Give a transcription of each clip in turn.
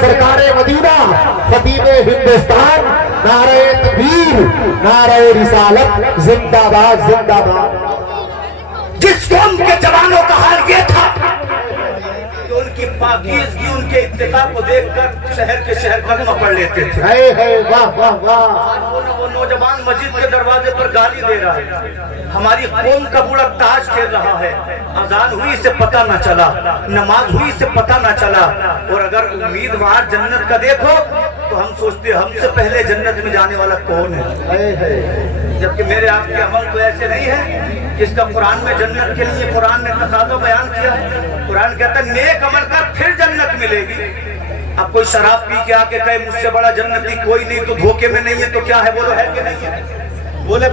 सरकार मदीना, खतीब हिंदुस्तान, नारे तकबीर, नारे रिसालत, जिंदाबाद जिंदाबाद। जिस कौम के जवानों का हाल ये था कि उनकी पाकीज़गी, उनके इत्तेका को देखकर शहर के शहर कलमा पढ़ लेते थे। वाह वाह वाह। वो नौजवान मस्जिद के दरवाजे पर गाली दे रहा है, हमारी कौम का बुरा ताज खेल रहा है। अजान हुई से पता न चला, नमाज हुई से पता न चला। और अगर उम्मीदवार जन्नत का देखो तो हम सोचते हमसे पहले जन्नत में जाने वाला कौन है, जबकि मेरे आपके अमल तो ऐसे नहीं है। जिसका कुरान में जन्नत के लिए कुरान ने तकाज़ा बयान किया, कुरान कहता है नेक अमल कर फिर जन्नत मिलेगी। अब कोई शराब पी के आके कहे मुझसे बड़ा जन्नती कोई नहीं, तो धोखे में नहीं है तो क्या है, बोलो है कि नहीं है? बोले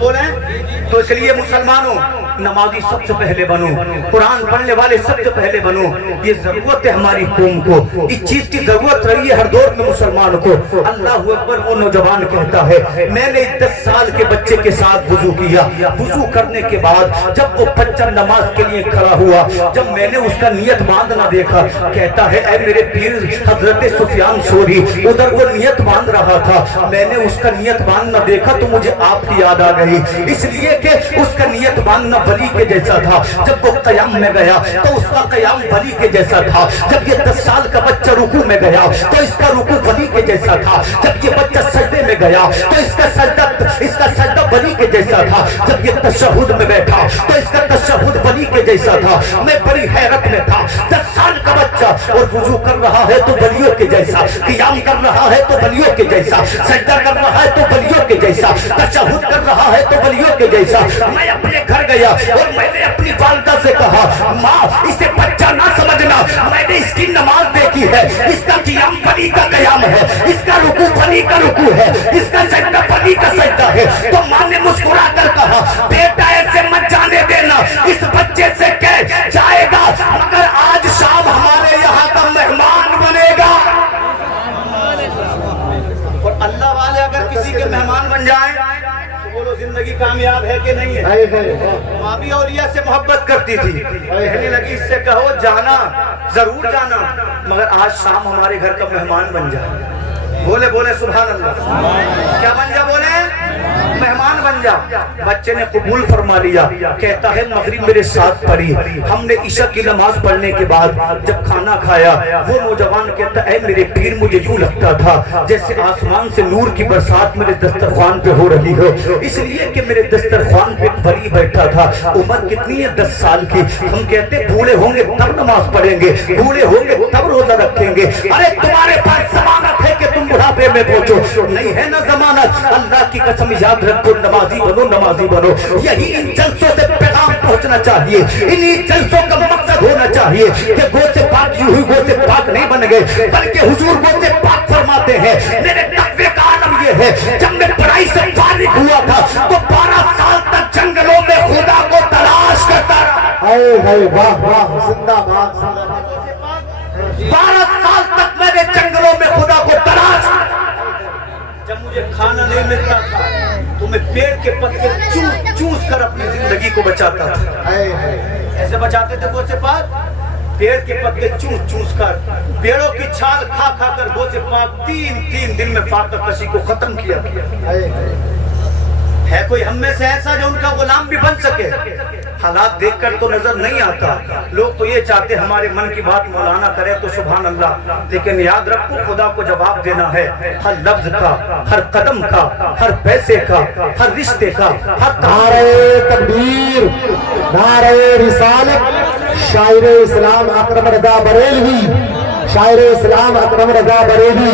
तो इसलिए मुसलमानों नमाजी सबसे पहले बनो, कुरान पढ़ने वाले सबसे पहले बनो। ये जरूरत है हमारी कौम को, इस चीज की जरूरत रही है हर दौर में मुसलमान को। अल्लाह अकबर। वो नौजवान कहता है मैंने 10 साल के बच्चे के साथ वुजू किया, वुजू करने के बाद जब वो बच्चा नमाज के लिए खड़ा हुआ, जब मैंने उसका नियत बांधना देखा, कहता है ऐ मेरे पीर हजरत सुफियान सौरी, उधर वो नियत बांध रहा था, मैंने उसका नियत बांधना देखा तो मुझे आपकी याद आ गई, इसलिए कि उसका नियत बांधना वली के जैसा था। जब वो कयाम में गया तो उसका कयाम वली के जैसा था। जब ये 10 साल का बच्चा रुकू में गया तो इसका रुकू वली के जैसा था। जब ये बच्चा सजदे में गया तो इसका सजदा वली के जैसा था। जब ये तशहुद में बैठा तो इसका तशहुद वली के जैसा था। मैं बड़ी हैरत में था, 10 साल का बच्चा और वुजू कर रहा है तो वलियों के जैसा, क़ियाम कर रहा है तो वलियों के जैसा, सजदा कर रहा है तो वलियों के जैसा, तशहुद कर रहा है तो वलियों के जैसा। मैं अपने घर गया और मैंने अपनी वालिदा से कहा माँ इसे बच्चा ना समझना, मैंने इसकी नमाज देखी है, इसका क़ियाम वली का क़याम है, इसका रुकू वली का रुकू है, इसका सजदा वली का सजदा है। तो माँ ने मुस्कुरा कर कहा बेटा ऐसे मत जाने देना, इस बच्चे से कह जाएगा मगर आज शाम हमारे यहाँ का मेहमान बनेगा। और अल्लाह वाले अगर किसी के मेहमान बन जाए तो बोलो जिंदगी कामयाब है कि नहीं है। माँ भी औलिया से मोहब्बत करती थी, कहने लगी इससे कहो जाना जरूर जाना मगर आज शाम हमारे घर का मेहमान बन जाए। बोले सुभान अल्लाह। क्या बन जा, बोले मेहमान बन जा। बच्चे ने कबूल फरमा लिया, कहता है मगरिब मेरे साथ पढ़ी, हमने इशा की नमाज पढ़ने के बाद जब खाना खाया वो नौजवान कहता है मेरे पीर मुझे यूं लगता था जैसे आसमान से नूर की बरसात मेरे दस्तरखान पे हो रही हो, इसलिए कि मेरे दस्तरखान पे एक वली बैठा था। उम्र कितनी है, 10 साल की। हम कहते बूढ़े होंगे तब नमाज पढ़ेंगे, बूढ़े होंगे तब रोजा रखेंगे। अरे तुम्हारे पास जमानत है कि तुम बुढ़ापे में पहुंचो, नहीं है ना जमानत। अल्लाह की कसम याद रखो, नमाजी बनो, नमाजी बनो। यही इन जलसों से पैगाम पहुंचना चाहिए, इन्हीं जलसों का मकसद होना चाहिए कि गो से पाक यूं ही गो से पाक नहीं बन गए बल्कि हुजूर गो से पाक फरमाते हैं। मेरे तकवे का आलम ये है जब मैं पढ़ाई से फारिग हुआ था तो 12 साल तक जंगलों में खुदा को तलाश करता रहा। वाह वाह जिंदाबाद। 12 साल तक मैंने जंगलों में खुदा को तलाश, जब मुझे खाना नहीं मिलता था तो मैं पेड़ के पत्ते चूस कर अपनी जिंदगी को बचाता था। ऐसे बचाते थे गोसे पाक, पेड़ के पत्ते चूस कर, पेड़ों की छाल खा कर गोसे पाक 3 दिन में फाका कशी को खत्म किया। है कोई हम में से ऐसा जो उनका गुलाम भी बन सके? हालात देखकर तो नजर नहीं आता, लोग तो ये चाहते हमारे मन की बात मौलाना करे तो सुभान अल्लाह, लेकिन याद रखो खुदा को जवाब देना है हर लफ्ज का, हर कदम का, हर पैसे का, हर रिश्ते का, हर नारे तकबीर, नारे रिसालत। शायर इस्लाम अकरम रज़ा बरेलवी, शायर इस्लाम अकरम रज़ा बरेलवी,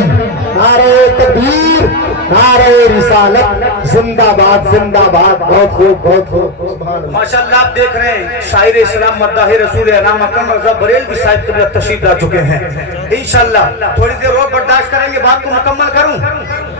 नारे तकबीर, नारे रिसालत, जिंदाबाद जिंदाबाद। बहुत खूब माशाअल्लाह। आप देख रहे हैं शायर इस्लाम मद्दाह रसूल अनाम अकरम रज़ा बरेलवी साहब कबीर तशरीफ ला चुके हैं। इंशाअल्लाह थोड़ी देर और बर्दाश्त करेंगे, बात को मुकम्मल करूं,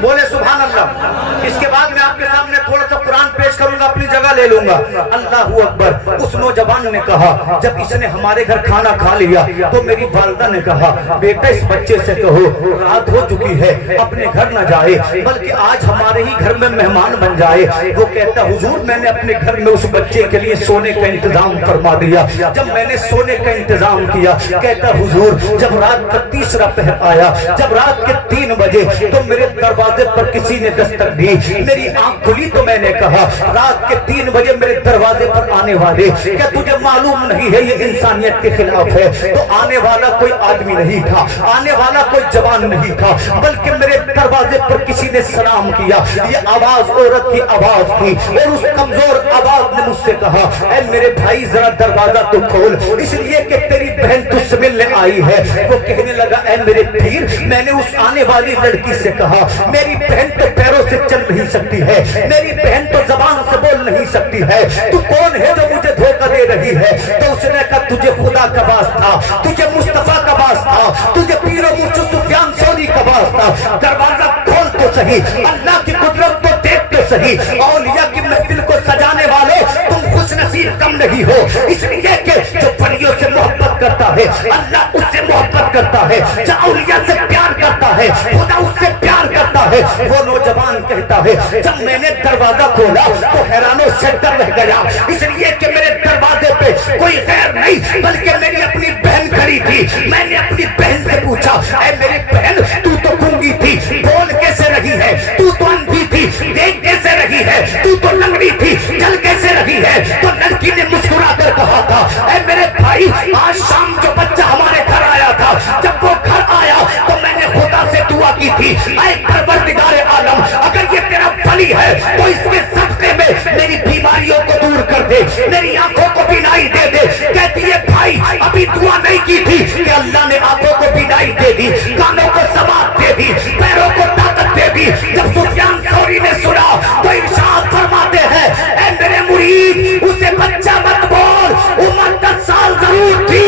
बोले सुभान अल्लाह। इसके बाद मैं आपके सामने थोड़ा सा कुरान पेश करूंगा। लूंगा, अपनी जगह ले लूंगा। अल्लाह अकबर। उस नौजवान ने कहा, जब इसने हमारे घर खाना खा लिया तो मेरी वालिदा ने कहा, बेटा इस बच्चे से कहो रात हो चुकी है, अपने घर न जाए, बल्कि आज हमारे ही घर में मेहमान बन जाए। वो कहता, हुजूर मैंने अपने घर में उस बच्चे के लिए सोने का इंतजाम फरमा दिया। जब मैंने सोने का इंतजाम किया, कहता हुजूर जब रात का तीसरा पहर आया, जब रात के 3 बजे तो मेरे दरवाजे पर किसी ने दस्तक दी। मेरी आंख खुली तो मैंने कहा, रात के 3 बजे मेरे दरवाजे पर आने वाले, क्या तुझे मालूम नहीं है ये इंसानियत के खिलाफ है? तो आने वाला कोई आदमी नहीं था, आने वाला कोई जवान नहीं था, बल्कि मेरे दरवाजे पर किसी ने सलाम किया। ये आवाज औरत की आवाज थी और उस कमजोर आवाज ने मुझसे कहा, ऐ मेरे भाई जरा दरवाजा तो खोल, इसलिए कि तेरी बहन तुझसे मिलने आई है। वो कहने लगा, ऐ मेरे पीर, मैंने उस आने वाली लड़की से कहा, मेरी बहन तो पैरों से चल नहीं सकती है, मेरी बहन तो जबान से बोल नहीं सकती है, तू कौन है जो मुझे धोखा दे रही है? तो उसने कहा, तुझे खुदा का वास्ता, तुझे मुस्तफा का वास्ता, तुझे पीरो मुर्शिद सुफियान सौरी का वास्ता, दरवाजा खोल तो सही, अल्लाह की कुदरत को देख तो सही। औलिया की महफिल को सजाने वाले तुम खुश नसीब कम नहीं हो, इसलिए कि जो वलियों से मोहब्बत करता है अल्लाह उससे मोहब्बत करता है, जो औलिया से प्यार करता है खुदा उससे प्यार करता है। वो नौजवान कहता है, जब मैंने दरवाजा खोला तो हैरानो शक्कर रह गया, इसलिए कि मेरे दरवाजे पे कोई गैर नहीं बल्कि मेरी अपनी बहन खड़ी थी। मैंने अपनी बहन से पूछा, ऐ मेरी बहन तू तो गूंगी थी, बोल कैसे रही है? तू तो अंधी थी, देख कैसे रही है? तू तो लंगड़ी थी, चल कैसे रही है? तो लड़की ने मुस्कुरा कर कहा था, ऐ मेरे भाई आज शाम जो बच्चा हमारे घर आया था, जब वो घर आया तो मैंने खुदा से दुआ की थी, ऐ परवरदिगार आलम अगर ये तेरा वली है तो इसके सदके में मेरी बीमारियों को दूर कर दे, मेरी आंखों को बीनाई दे दे। कहती है भाई अभी दुआ नहीं की थी कि अल्लाह ने आंखों को बीनाई दे दी, कानों को समात दे दी, पैरों को ताकत दे दी। जब सुफियान सौरी ने सुना तो इरशाद फरमाते हैं, ऐ मेरे मुरीद उसे बच्चा मत बोल, उम्र 10 साल जरूर थी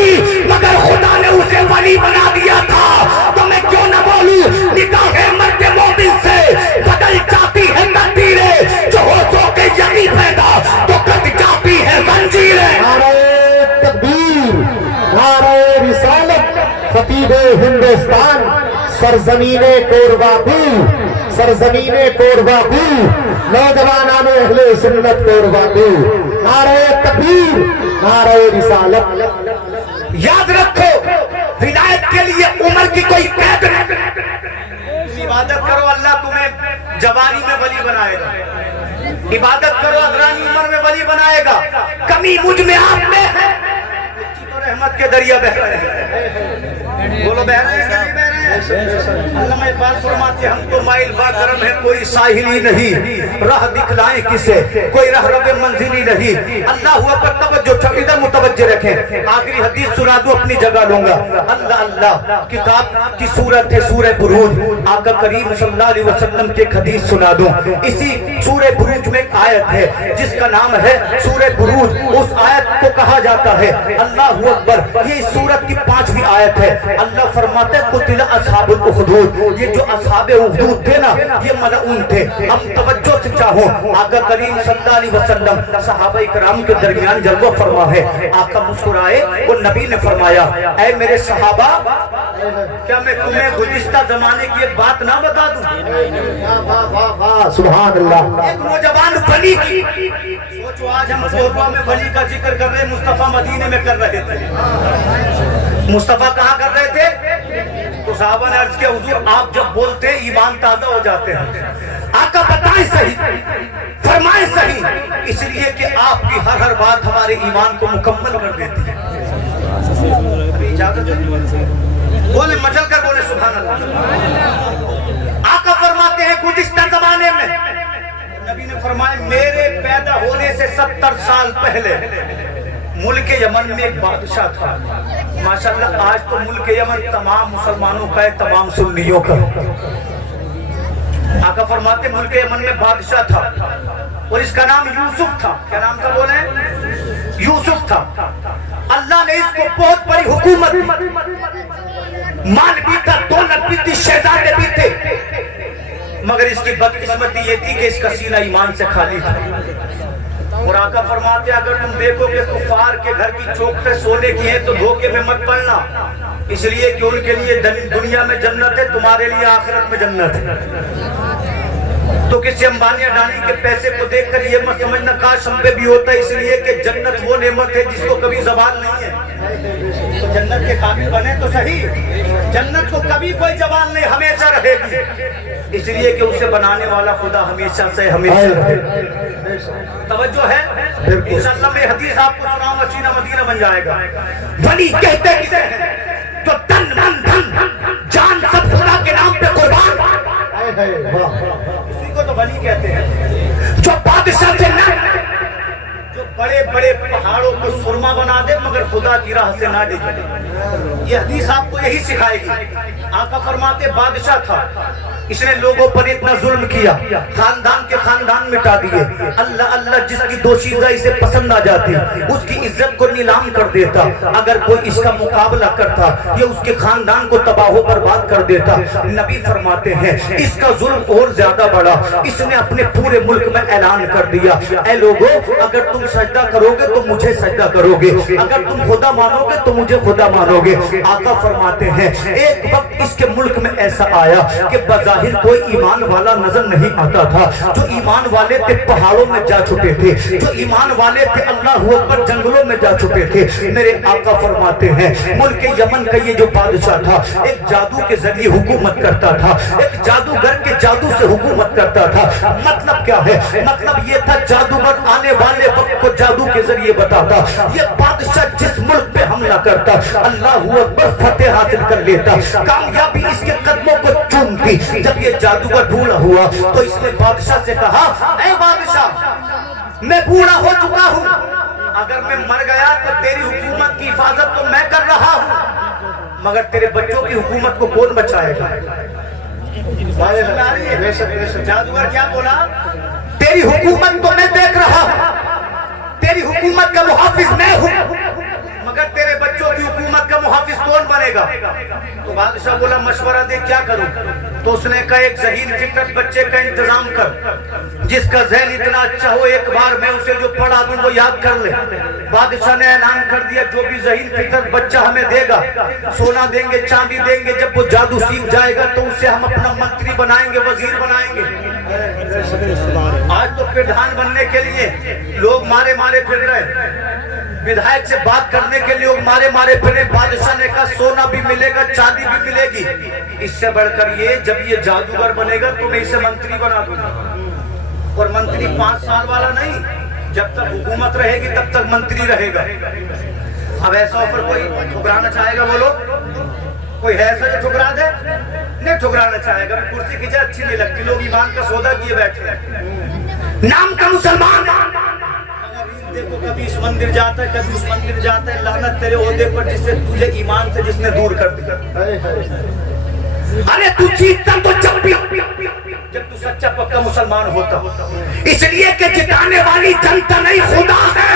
मगर खुदा ने उसे वली बना दिया था। तो मैं क्यों न बोलूं, निगाहें मर्द मोमिन से बदल जाती है तकदीरें, जो हो सो के यही पैदा तो कट जाती है जंजीरें। नारे तकबीर, नारे रिसालत, खतीबे हिंदुस्तान, सरजमीने कोरबापू, सरजमीने कोरबापू, नौजवानाने अहले सुन्नत कोरबापू। नारे तकबीर, नारे रिसालत। याद रखो विलायत के लिए उम्र की कोई कैद नहीं। इबादत करो अल्लाह तुम्हें जवानी में वली बनाएगा, इबादत करो अदरानी उम्र में वली बनाएगा। कमी मुझ में आप में है, उसकी तो रहमत के दरिया बह रहे हैं। बोलो बह रहे हैं कि नहीं बह रहे हैं? अल्लाह इकबाल फरमाते, हम तो माइल बा करम है कोई साहिली नहीं, राह दिखलाएं किसे कोई रहरबे मंजिली नहीं। अल्लाह पर तवज्जो, इधर मुतवज्जे रखें। आखिरी हदीस सुना दूं, अपनी जगह लूंगा। अल्लाह अल्लाह किताब की सूरत है सूरह बुरूज, आका करीम सल्लल्लाहु अलैहि वसल्लम की हदीस सुना दूं। इसी सूरह बुरूज में एक आयत है जिसका नाम है सूरह बुरूज। उस आयत को कहा जाता है अल्लाहु अकबर, ये सूरत की 5वीं आयत है। अल्लाह फरमाते कुतिल असहाबुल उखदूद, ये जो असहाबे उखदूद थे ना ये मलऊन थे। अब तवज्जो से चाहो, आका करीम सल्लल्लाहु अलैहि वसल्लम सहाबा इकराम के दरमियान जलवा फरमा है। आका मुस्कुराए और नबी ने फरमाया, ऐ मेरे सहाबा, क्या मैं तुम्हें गुज़िश्ता जमाने की एक बात ना बता दूं? सुभान अल्लाह। एक नौजवान वली की, सोचो आज हम कोरबा में वली का जिक्र कर रहे, मुस्तफा मदीने में कर रहे थे। मुस्तफा कहाँ कर रहे थे? तो साहबा ने अर्ज किया, हुजूर आप जब बोलते हैं ईमान ताजा हो जाते हैं। आका बताएं सही, फरमाएं सही, इसलिए कि आपकी हर बात हमारे ईमान को मुकम्मल कर देती है। अभी इजाजत है? बोले मचल कर बोले सुभान अल्लाह। आका फरमाते हैं गुज़िश्ता जमाने में, नबी ने फरमाया मेरे पैदा होने से 70 साल पहले मुल्क यमन में एक बादशाह था। माशाअल्लाह आज तो मुल्क यमन तमाम मुसलमानों का है, तमाम सुन्नियों का। आका फरमाते मुल्क यमन में बादशाह था और इसका नाम यूसुफ था। क्या नाम था बोले? यूसुफ था। अल्लाह ने इसको बहुत बड़ी हुकूमत दी, माल भी था, दौलत भी थी, शहजादे भी थे, मगर इसकी बदकिस्मती ये थी कि इसका सीना ईमान से खाली था। اور آقا فرماتے اگر تم دیکھو کہ کفار کے گھر کی چوک پہ سونے کی ہے تو دھوکے میں مت پڑنا، اس لیے کہ ان کے لیے دنیا میں جنت ہے، تمہارے لیے آخرت میں جنت ہے۔ تو کسی امبانی اڈانی کے پیسے کو دیکھ کر یہ مت سمجھنا کاش ہم پہ بھی ہوتا ہے، اس لیے کہ جنت وہ نعمت ہے جس کو کبھی زوال نہیں ہے۔ تو جنت کے قابل بنے تو صحیح، جنت کو کبھی کوئی زوال نہیں، ہمیشہ رہے گی، اس لیے کہ اسے بنانے والا خدا ہمیشہ سے ہمیشہ رہے گا۔ توجہ ہے؟ انشاءاللہ میں حدیث آپ کو سناؤں گا، سینہ مدینہ بن جائے گا۔ ولی کہتے کسے ہیں جو تن من دھن جان سب خدا کے نام پہ قربان، اسی کو تو ولی کہتے ہیں۔ جو بادشاہ سے نہ، جو بڑے بڑے پہاڑوں کو سرما بنا دے مگر خدا کی راہ سے نہ ڈگے۔ یہ حدیث آپ کو یہی سکھائے گی۔ آقا فرماتے بادشاہ تھا، اس نے لوگوں پر اتنا ظلم کیا، خاندان کے خاندان مٹا دیے، اللہ اللہ جس کی دو چیزیں اسے پسند آ جاتی اس کی عزت کو نیلام کر دیتا، اگر کوئی اس کا مقابلہ کرتا یہ اس کے خاندان کو تباہ و برباد کر دیتا۔ نبی فرماتے ہیں اس کا ظلم اور زیادہ بڑا، اس نے اپنے پورے ملک میں اعلان کر دیا، اے لوگوں اگر تم سجدہ کرو گے تو مجھے سجدہ کرو گے، اگر تم خدا مانو گے تو مجھے خدا مانو گے۔ آقا فرماتے ہیں ایک وقت اس کے ملک میں ایسا آیا کہ بظاہر کوئی ایمان والا نظر نہیں آتا تھا، جو ایمان والے تھے پہاڑوں میں جا چھپے تھے، جو ایمان والے تھے اللہ اکبر جنگلوں میں جا چھپے تھے۔ میرے آقا فرماتے ہیں ملک یمن کا یہ جو بادشاہ تھا ایک جادو کے ذریعے حکومت کرتا تھا، ایک جادوگر کے جادو سے حکومت کرتا تھا۔ مطلب کیا ہے؟ مطلب یہ تھا جادوگر آنے والے وقت کو جادو کے ذریعے بتاتا، یہ بادشاہ جس ملک پہ حملہ کرتا اللہ اکبر فتح حاصل کر لیتا، کامیابی اس کے قدموں کو چومتی۔ جب یہ جادوگر بوڑھا ہوا تو اس نے بادشاہ سے کہا اے بادشاہ میں بوڑھا ہو چکا ہوں، اگر میں مر گیا تو تیری حکومت کی حفاظت تو میں کر رہا ہوں مگر تیرے بچوں کی حکومت کو کون بچائے گا؟ جادوگر کیا بولا؟ تیری حکومت تو میں دیکھ رہا ہوں، تیری حکومت کا محافظ میں ہوں مگر تیرے بچوں کی حکومت کا محافظ کون بنے گا؟ تو بادشاہ بولا مشورہ دے کیا کروں؟ تو اس نے کہا ایک ذہین فکر بچے کا انتظام کر، جس کا ذہن اتنا اچھا ہو ایک بار میں اسے جو پڑھا دوں وہ یاد کر لے۔ بادشاہ نے اعلان کر دیا جو بھی ذہین فکر بچہ ہمیں دے گا سونا دیں گے چاندی دیں گے، جب وہ جادو سیکھ جائے گا تو اسے ہم اپنا منتری بنائیں گے، وزیر بنائیں گے۔ آج تو پردھان بننے کے لیے لوگ مارے مارے پھر رہے، ودھائک سے بات کرنے کے لیے مارے مارے پھرے۔ بادشاہ نے کہا سونا بھی ملے گا چاندی بھی ملے گی، اس سے بڑھ کر یہ جب یہ جادوگر بنے گا تو میں اسے منتری بنا دوں گا، اور منتری 5 سال والا نہیں، جب تک حکومت رہے گی تب تک منتری رہے گا۔ اب ایسا آفر کوئی ٹھکرانا چاہے گا؟ بولو کوئی ہے ایسا جو ٹھکرا دے؟ نہیں ٹھکرانا چاہے گا، کرسی کھینچے اچھی نہیں لگتی، لوگ ایمان کا سودا کیے بیٹھے ہیں، نام کا مسلمان دیکھو کبھی اس مندر جاتا ہے کبھی اس مندر جاتا ہے، لعنت تیرے عہدے پر جس سے تجھے ایمان سے جس نے دور کر دیا۔ ارے تو جیتتا تو جب تو سچا پکا مسلمان ہوتا، اس لیے کہ جتانے والی جنتا نہیں خدا ہے۔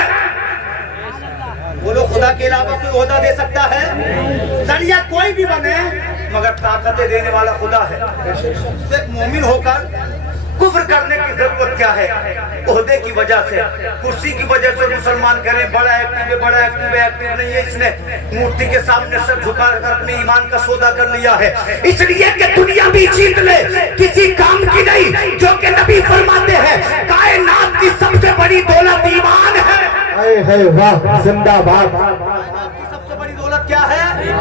بولو خدا کے علاوہ کوئی عہدہ دے سکتا ہے؟ ذریعہ کوئی بھی بنے مگر طاقتیں دینے والا خدا ہے۔ تو ایک مومن ہو کر کفر کرنے کی ضرورت کیا ہے؟ عہدے کی وجہ سے، کرسی کی وجہ سے مسلمان کریں بڑا ایکٹیو ہے، بڑا ایکٹیو ہے، ایکٹیو نہیں ہے، اس نے مورتی کے سامنے سر جھکا کر اپنے ایمان کا سودا کر لیا ہے، اس لیے کہ دنیا بھی جیت لے کسی کام کی نہیں، جو کہ نبی فرماتے ہیں کائنات کی سب سے بڑی دولت ایمان ہے۔ واہ زندہ باد۔ سب سے بڑی دولت کیا ہے؟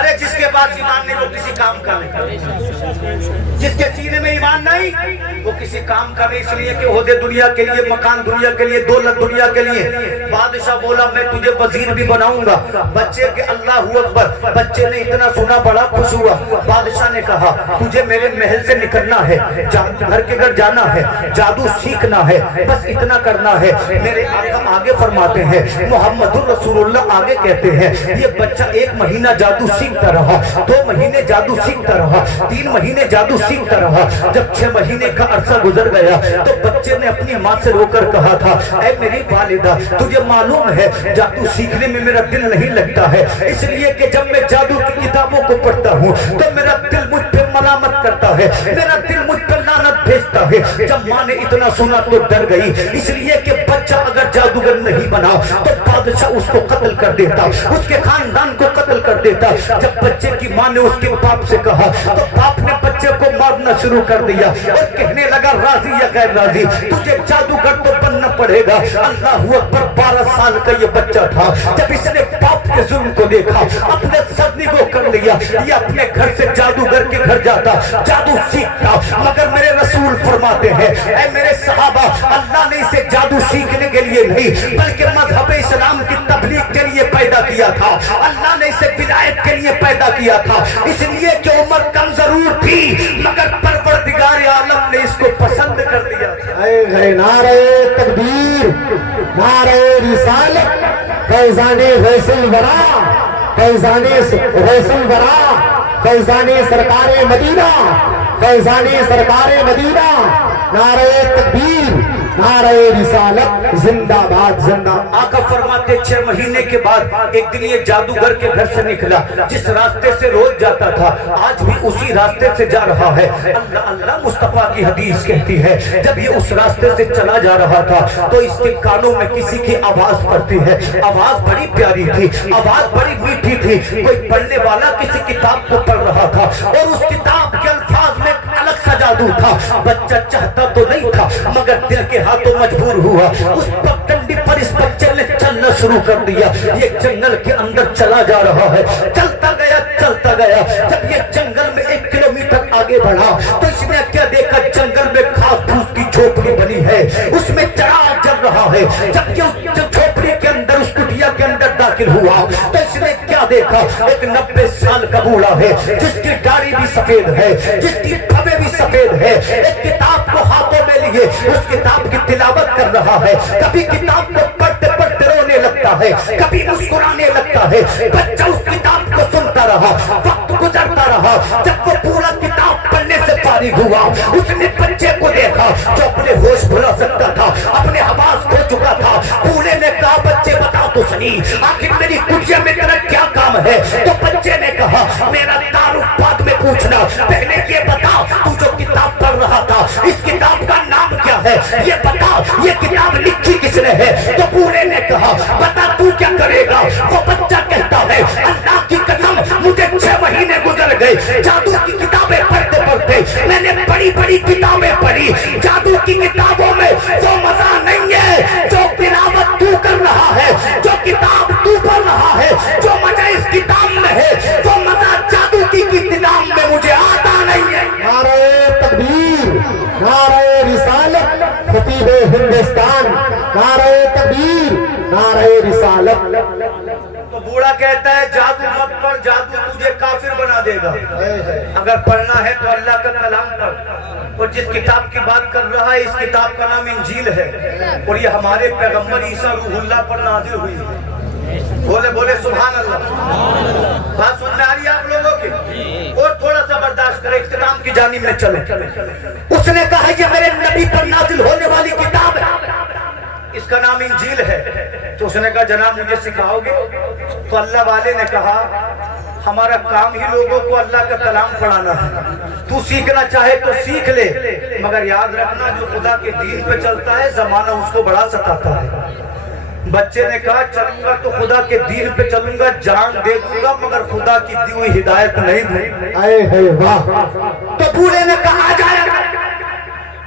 ارے جس کے پاس ایمان نہیں وہ کسی کام کا نہیں، جس کے سینے میں ایمان نہیں وہ کسی کام کا نہیں، اس لیے کہ عہدے دنیا کے لیے، مکان دنیا کے لیے، دولت دنیا کے لیے۔ بادشاہ بولا میں تجھے وزیر بھی بناؤں گا، بچے کے اللہ اکبر، بچے نے اتنا سنا بڑا خوش ہوا۔ بادشاہ نے کہا تجھے میرے محل سے نکلنا ہے، گھر کے گھر جانا ہے، جادو سیکھنا ہے، بس اتنا کرنا ہے۔ میرے آقا آگے فرماتے ہیں، محمد الرسول اللہ آگے کہتے ہیں یہ بچہ 1 مہینہ جادو سیکھتا رہا، 2 مہینے جادو سیکھتا رہا، 3 مہینے جادو سیکھتا رہا، جب 6 مہینے کا عرصہ گزر گیا تو بچے نے اپنی ماں سے رو کر کہا تھا اے میری والدہ تجھے معلوم ہے جادو سیکھنے میں میرا دل نہیں لگتا ہے، اس لیے کہ جب میں جادو کی کتابوں کو پڑھتا ہوں تو میرا دل مجھ پہ ملامت کرتا ہے، میرا دل مجھ پر لعنت भेजता है। जब माँ ने इतना सुना तो डर गई, इसलिए कि बच्चा अगर जादूगर नहीं बना तो बादशाह उसको कत्ल कर देता, उसके खानदान को कत्ल कर देता। जब बच्चे की माँ ने उसके बाप से कहा तो बाप ने बच्चे को मारना शुरू कर दिया और कहने लगा राजी या गैर राजी, तुझे जादूगर तो बनना पड़ेगा। अल्लाह अकबर, 12 साल का ये बच्चा था। जब इसने बाप के जुल्म को देखा, अपने सदनी को कर लिया, ये अपने घर से जादूगर के घर जाता, जादू सीखता। मगर मेरे रसूल फरमाते हैं, ऐ मेरे सहाबा, अल्लाह ने इसे जादू सीखने के लिए नहीं बल्कि मजहब इस्लाम की तबलीग के लिए पैदा किया था। अल्लाह ने इसे विलायत के लिए पैदा किया था, इसलिए कि उम्र कम जरूर थी मगर परवरदिगार आलम ने इसको पसंद कर दिया। नारे तकबीर, नारे रिसालत, फैजाने गैसल वरा, फैजाने गैसल वरा, फैजाने सरकारे मदीना, फैजाने सरकारे मदीना, नारे तकबीर, नारे रिसालत, जिंदाबाद जिंदाबाद। आका फरमाते 6 महीने के बाद एक दिन ये जादूगर के घर से निकला, जिस रास्ते से रोज जाता था आज भी उसी रास्ते से जा रहा है। अल्लाह अल्लाह, मुस्तफा की हदीस कहती है जब ये उस रास्ते से चला जा रहा था तो इसके कानों में किसी की आवाज पड़ती है। आवाज बड़ी प्यारी थी, आवाज बड़ी मीठी थी। कोई पढ़ने वाला किसी किताब को पढ़ रहा था और उस किताब के अल्फाज में अलग सा जादू था। बच्चा चाहता तो नहीं था मगर दिल के हाथों मजबूर हुआ। उस पगडंडी पर इस बच्चे ने चलना शुरू कर दिया। ये जंगल के अंदर चला जा रहा है, चलता गया चलता गया। जब ये जंगल में 1 किलोमीटर आगे बढ़ा तो इसने क्या देखा, जंगल में घास फूस की झोपड़ी बनी है, उसमें चराग जल रहा है। जब ये झोपड़ी के अंदर, उस कुटिया के अंदर दाखिल हुआ तो इसने क्या देखा, एक 90 साल का बूढ़ा है जिसकी दाढ़ी भी सफेद है, जिसकी भवें भी सफेद है। एक किताब को हाथों में लिए उस किताब की तिलावत कर रहा है। कभी किताब को पढ़ते पढ़ते रोने लगता है, कभी मुस्कुराने लगता है। बच्चा उस किताब को सुनता रहा, वक्त गुजरता रहा। जब वो पूरा किताब पढ़ने से फारिग हुआ उसने बच्चे को देखा जो अपने होश भुला सकता था, अपने आवाज खो चुका था। बूढ़े ने कहा, बच्चे बता तो सही, आखिर मेरी कुटिया में तेरा क्या काम है? तो बच्चे ने कहा, मेरा तारुफ बाद में पूछना, पहले ये बता तू जो किताब पढ़ रहा था इस किताब का नाम क्या है? ये बता, ये किताब लिखी किसने है? तो बूढ़े ने कहा, बता तू क्या करेगा? वो बच्चा कहता है, अल्लाह की कसम मुझे 6 महीने गुजर गए जादू की किताबें पढ़ते पढ़ते। मैंने बड़ी बड़ी किताबें पढ़ी, जादू की किताबों में वो मजा नहीं है जो तिलावत तू कर रहा है, जो किताब तू पढ़ रहा है। जो मजा इस किताब में है वो मजा जादू की किताब में मुझे आता नहीं है। नारे तकबीर, नारे रिसालत, खतीबे हिंदुस्तान, नारे तकबीर, नारे रिसालत। तो बूढ़ा कहता है, जादू मत पढ़, जादू तुझे काफिर बना देगा। अगर पढ़ना है तो अल्लाह का कलाम पढ़। और जिस किताब की बात कर रहा है इस किताब का नाम इंजील है और ये हमारे पैगंबर ईसा रूहुल्लाह पर नाजिल हुई है। बोले बोले सुभान अल्लाह। बात सुन में आ रही है आप लोगों की? और थोड़ा सा बर्दाश्त करें, इख्तिताम की जानिब में चले। उसने कहा, ये मेरे नबी पर नाजिल होने वाली किताब है, इसका नाम इंजील है। तो उसने कहा, जनाब मुझे सिखाओगे? तो अल्लाह वाले ने कहा, हमारा काम ही लोगों को अल्लाह का कलाम पढ़ाना है। तू सीखना चाहे तो सीख ले, मगर याद रखना जो खुदा के दीन पे चलता है जमाना उसको बड़ा सताता है। बच्चे ने कहा, चलूंगा तो खुदा के दीन पे चलूंगा, जान दे दूंगा मगर खुदा की दी हुई हिदायत नहीं दूंगा। वाह। तो बूढ़े ने कहा, आ जाएगा।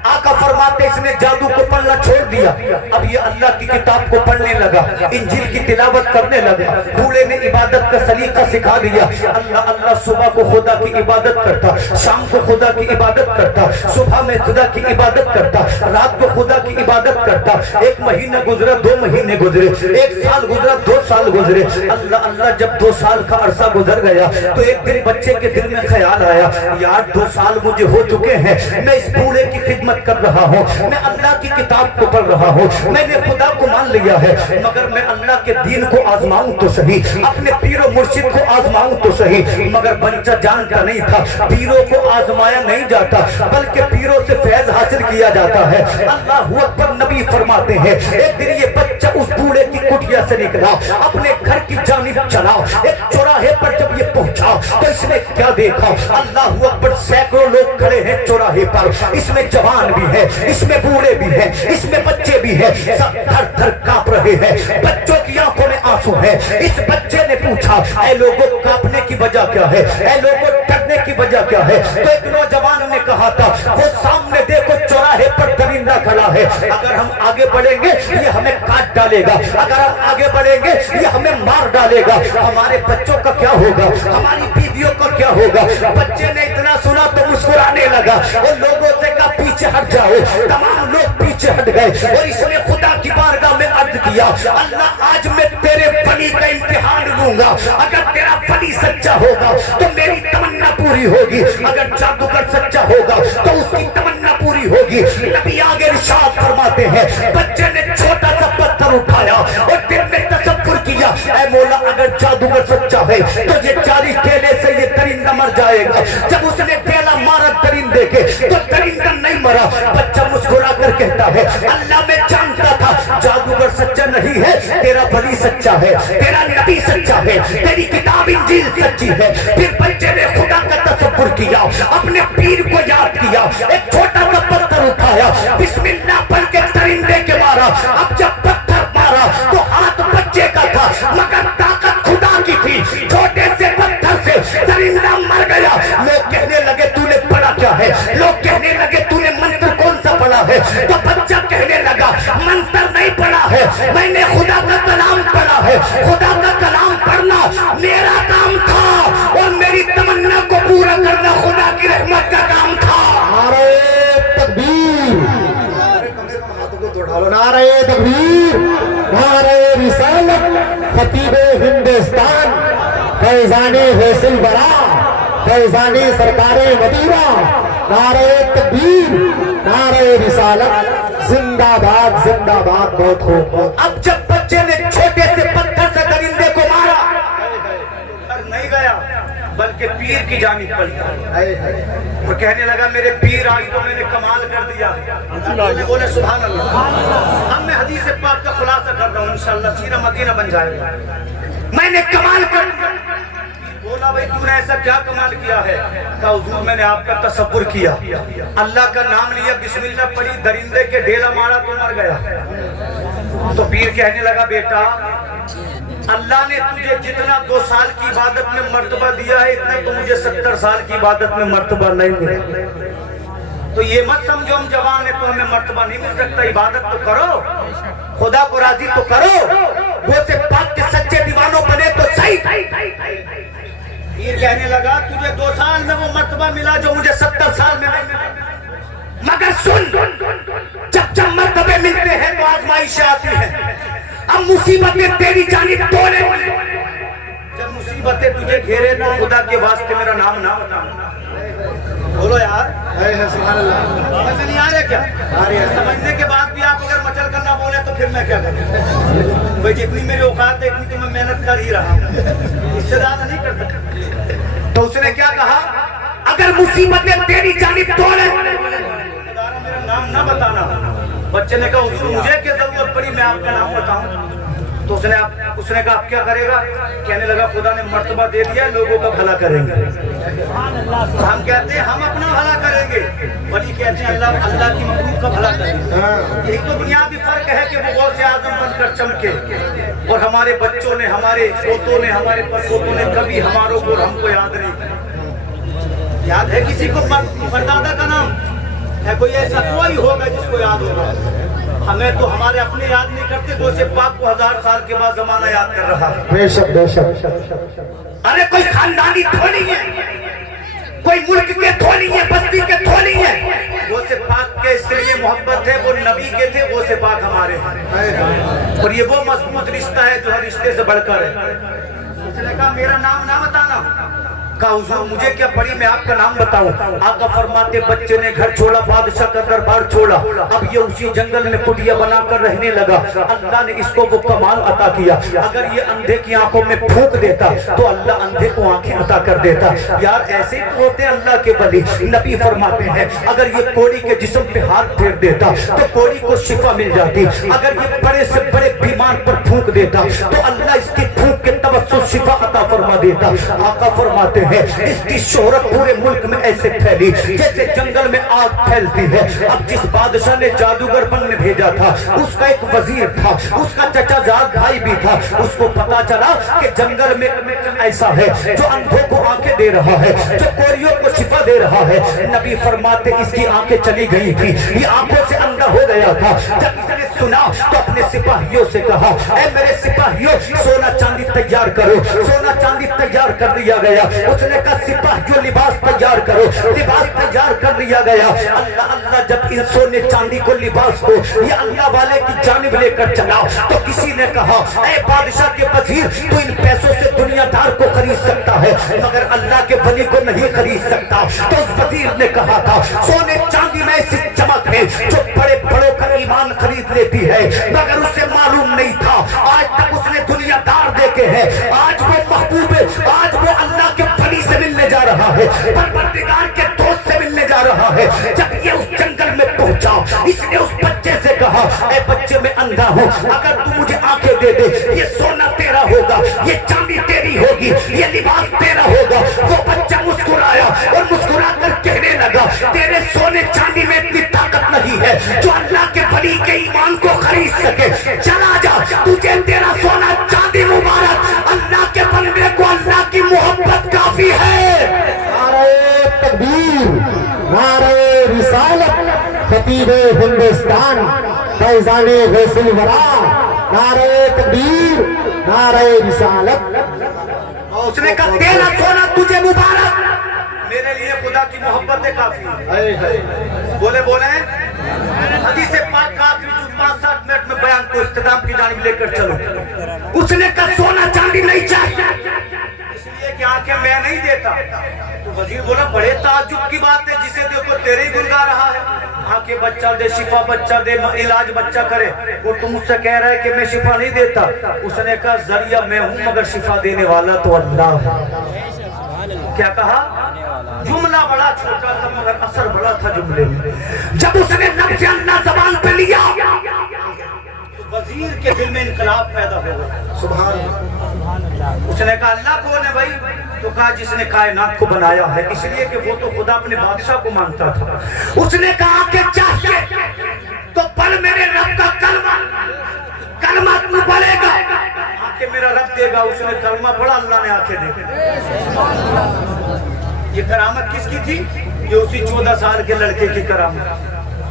आका फरमाते इसने जादू को पढ़ना छोड़ दिया, अब ये अल्लाह की किताब को पढ़ने लगा, इंजील की तिलावत करने लगा। बूढ़े ने इबादत का सलीका सिखा दिया। अल्लाह अल्लाह, सुबह को खुदा की इबादत करता, शाम को खुदा की इबादत करता, सुबह में खुदा की इबादत करता, रात को खुदा की इबादत करता। 1 महीना गुजरा, 2 महीने गुजरे, 1 साल गुजरा, 2 साल गुजरे। अल्लाह अल्लाह, जब 2 साल का अरसा गुजर गया तो एक दिन बच्चे के दिल में ख्याल आया, यार 2 साल मुझे हो चुके हैं, मैं इस बूढ़े की खिदमत कर कर रहा हूँ, मैं अल्लाह की किताब को पढ़ रहा हूँ, मैंने खुदा को मान लिया है, मगर मैं अल्लाह के दीन को आजमाऊं तो सही, अपने पीरो मुर्शिद को आजमाऊं तो सही। मगर बच्चा जानता नहीं था पीरों को आजमाया नहीं जाता, बल्कि पीरों से फैज हासिल किया जाता है। अल्लाह अकबर। नबी फरमाते हैं एक दिन ये बच्चा उस बूढ़े की कुटिया से निकला, अपने घर की जानिब चला। एक चौराहे पर जब ये पहुंचा तो इसने क्या देखा? अल्लाह अकबर। सैकड़ों लोग खड़े हैं चौराहे पर, इसमें जवान भी है, इसमें बूढ़े भी हैं, इसमें बच्चे भी हैं, सब थर थर कांप रहे हैं, बच्चों की आंखों में आंसू है। इस बच्चे ने पूछा, ऐ लोगों कांपने की वजह क्या है, ऐ लोगों डरने की वजह क्या है? तो एक नौजवान ने कहा था, वो सामने देखो चौराहे पर दरिंदा खड़ा है, अगर हम आगे बढ़ेंगे ये हमें काट डालेगा, अगर हम आगे बढ़ेंगे ये हमें मार डालेगा, हमारे बच्चों का क्या होगा, हमारी बीवियों का क्या होगा? बच्चे ने इतना सुना तो मुस्कुराने लगा और लोगों से कहा पीछे हट जाओ। तमाम लोग पीछे हट गए और इसने खुदा की बारगाह में अर्ज किया, अल्लाह आज मैं तेरे वली का इम्तिहान लूंगा, अगर तेरा वली सच्चा होगा तो मेरी तमन्ना पूरी होगी, अगर जादूगर सच्चा होगा तो उसकी तमन्ना पूरी होगी। नबी आगे इरशाद फरमाते हैं, बच्चे ने छोटा सा पत्थर उठाया और दिल में तसव्वुर किया, ऐ मौला अगर जादूगर सच्चा है तो ये 40 ठेले से ये दरिंदा मर जाएगा। जब उसने ठेला मारा दरिंदे के तो दरिंदा नहीं मरा। बच्चा मुस्कुरा कर कहता है, अल्लाह मैं जानता था जादूगर सच्चा नहीं है, तेरा वली सच्चा है, तेरा नबी सच्चा है, तेरी किताब इंजील सच्ची है। फिर बच्चे ने खुदा का तसव्वुर किया, अपने पीर को याद किया, एक छोटा सा पत्थर उठाया, बिस्मिल्लाह पढ़ के दरिंदे के मारा। अब जब पत्थर मारा तो हाथ बच्चे का था, मगर ताकत खुदा की थी। छोटे से पत्थर से दरिंदा मर गया। लोग कहने लगे तूने पढ़ा क्या है, लोग कहने लगे तूने मंत्र कौन सा पढ़ा है? तो बच्चा कहने लगा मंत्र नहीं पढ़ा है, मैंने खुदा का कलाम पढ़ा है, खुदा का कलाम पढ़ना मेरा काम था और मेरी तमन्ना को पूरा करना खुदा की रहमत का काम था। नारे तकबीर, नारे तकबीर, नारे रिसालत, खतीबे हिंदुस्तान, फैजानी फैसल बरा, फैजानी सरकारे मदीना, नारे तकबीर, नारे रिसालत, जिंदाबाद जिंदाबाद। बहुत खूब। अब जब बच्चे ने छोटे से पत्थर से दरिंदे को मारा, नहीं गया बल्कि पीर की जानिब पलटा और कहने लगा मेरे पीर आज तो मैंने कमाल कर दिया। बोले सुभान अल्लाह। अब मैं हदीस पाक का खुलासा कर रहा हूँ, इंशाअल्लाह सीरा मदीना बन जाएगा। मैंने कमाल कर दिया। बोला भाई तूने ऐसा क्या कमाल किया है? कहा हुजूर मैंने आपका तसव्वुर किया, अल्लाह का नाम लिया, बिस्मिल्लाह पढ़ी, दरिंदे के ढेला मारा तो मर गया। तो पीर कहने लगा बेटा अल्लाह ने तुझे जितना 2 साल की इबादत में मर्तबा दिया है इतना तो मुझे 70 साल की इबादत में मर्तबा नहीं मिला। तो ये मत समझो हम जवान है तो हमें मर्तबा नहीं मिल सकता। इबादत तो करो, खुदा को राजी तो करो, वो से पाक के सच्चे दीवानों बने तो सही। पीर कहने लगा तुझे 2 साल में वो मर्तबा मिला जो मुझे 70 साल में नहीं मिला। मगर सुन, जब जब मर्तबे मिलते हैं तो आजमाइशें आती हैं। अब मुसीबतें तेरी जानिब तोड़े, जब मुसीबतें तुझे घेरे तो खुदा के वास्ते मेरा नाम ना बताना। बोलो यार, समझ नहीं आ रहा क्या? समझने के बाद भी आप अगर मचल करना बोले तो फिर मैं क्या करूं? भाई जितनी मेरी औकात है इतनी तो मैं मेहनत कर ही रहा हूं, इससे ज्यादा नहीं कर सकता। तो उसने क्या कहा, अगर मुसीबतें तेरी जानिब तोड़े मेरा नाम ना बताना। बच्चे ने कहा हुजूर मुझे क्या जरूरत पड़ी मैं आपका नाम बताऊं? तो उसने कहा आप क्या करेगा? कहने लगा खुदा ने मर्तबा दे दिया, लोगों का भला करेंगे। तो हम कहते हैं हम अपना भला करेंगे, वली कहते हैं अल्लाह की मखलूक का भला करेंगे। यही तो बुनियादी फर्क है कि वो गौसे आजम बनकर चमके और हमारे बच्चों ने, हमारे पोतों ने, हमारे परपोतों ने कभी हमारों को हमको याद नहीं किया। याद है किसी को परदादा का नाम है? कोई ऐसा कोई होगा जिसको याद होगा? हमें तो हमारे अपने याद नहीं करते, गौसे पाक को 1000 साल के बाद जमाना याद कर रहा है। बेशक बेशक। अरे कोई खानदानी थोड़ी है, कोई मुल्क के थोड़ी है, बस्ती के थोड़ी है। गौसे पाक के इसलिए मोहब्बत है, वो नबी के थे, गौसे पाक हमारे हैं। और ये वो मजबूत रिश्ता है जो हर रिश्ते से बढ़कर है। उसने कहा मेरा नाम ना बताना। कहा हुजूर मुझे क्या पड़ी, मैं आपका नाम बताऊं। आका फरमाते बच्चे ने घर छोड़ा, बादशाह का दरबार छोड़ा, अब ये उसी जंगल में कुटिया बनाकर रहने लगा। अल्लाह ने इसको वो कमाल अता किया, अगर ये अंधे की आंखों में फूंक देता तो अल्लाह अंधे को आंखें अता कर देता। यार ऐसे ही होते अल्लाह के वली। नबी फरमाते हैं अगर ये कोड़ी के जिस्म पे हाथ फेर देता तो कोड़ी को शिफा मिल जाती, अगर ये बड़े से बड़े बीमार पर फूंक देता तो अल्लाह इसकी फूंक के तवस्सुल शिफा अता फरमा देता। आका फरमाते हैं इसकी शोहरत पूरे मुल्क में ऐसे फैली जैसे जंगल में आग फैलती है। अब जिस बादशाह ने जादूगर बन में भेजा था उसका एक वजीर था, उसका चचाजाद भाई भी था। उसको पता चला कि जंगल में ऐसा है जो अंधों को आंखें दे रहा है, जो कोरियों को शिफा दे रहा है। नबी फरमाते इसकी आंखें चली गई थी, ये आंखों से अंधा हो गया था। जब इसने सुना तो अपने सिपाहियों से कहा ऐ मेरे सिपाहियों सोना चांदी तैयार करो। सोना चांदी तैयार कर लिया गया। उसने कहा सिपाहियों लिबास तैयार करो, लिबास तैयार कर लिया गया। अल्लाह अल्लाह जब इन सोने चांदी को लिबास को ये अल्लाह वाले की जानिब लेकर चला तो किसी ने कहा ऐ बादशाह के वजीर तू इन पैसों से दुनियादार को खरीद सकता है मगर अल्लाह के वली को नहीं खरीद सकता। तो उस वजीर ने कहा था सोने चांदी में ऐसी चमक है जो बड़े बड़ों का ईमान खरीद लेती है, मगर उसे मालूम नहीं था आज तक उसने दुनियादार देखे हैं। आज वो महबूब है, आज वो अल्लाह के वली से मिलने जा रहा है, परवरदिगार के दोस्त से मिलने जा रहा है। जब ये उस जंगल में पहुंचा इसने उस बच्चे से कहा ऐ बच्चे मैं अंधा हूँ, अगर तू मुझे आंखें दे दे ये सोना तेरा होगा, ये चांदी तेरी होगी, ये लिबास तेरा होगा। वो बच्चा मुस्कुराया और मुस्कुरा कर कहने लगा तेरे सोने चांदी में इतनी ताकत नहीं है जो अल्लाह के वली के ईमान को खरीद सके। चला जा, तुझे तेरा सोना चांदी मुबारक, अल्लाह के बंदे को अल्लाह की मोहब्बत काफी है। नारे तकबीर, नारे रिसालत, खतीबे हिंदुस्तान, फैजाने गौसुल वरा, नारे तकबीर, नारे रिसालत। और उसने कहा तेरा सोना तुझे मुबारक, मेरे लिए खुदा की मोहब्बत काफी है। बोले बोले हदीस पाक का आखिरी जो 5-7 मिनट में बयान को इख्तिताम की जानिब लेकर चलो। उसने कहा सोना चांदी नहीं चाहिए इसलिए कि आंखें मैं नहीं देता। तो वजीर बोला बड़े ताज्जुब की बात है, जिसे देखो तेरे ही गुण गा रहा है। आंखें बच्चा दे, शिफा बच्चा दे, इलाज बच्चा करे, और तुम मुझसे कह रहे कि मैं शिफा नहीं देता। उसने कहा जरिया मैं हूं मगर शिफा देने वाला तो अल्लाह है। क्या कहा? जुमला बड़ा छोटा था मगर असर बड़ा था जुमले में। जब उसने लफ्ज़ अल्लाह ज़बान पे लिया तो वजीर के दिल में इनकलाब पैदा हो गया। सुभान अल्लाह। उसने कहा अल्लाह कौन है भाई? तो कहा जिसने कायनात को बनाया है, इसलिए कि वो तो खुदा अपने बादशाह को मानता था। उसने कहा कि चाहिए तो पल मेरे रब का कलमा, कलमा तू पढ़ेगा आंखें मेरा रब देगा। उसने कलमा पढ़ा, अल्लाह ने आंखें दी। ये करामत किसकी थी? ये उसी 14 साल के लड़के की करामत।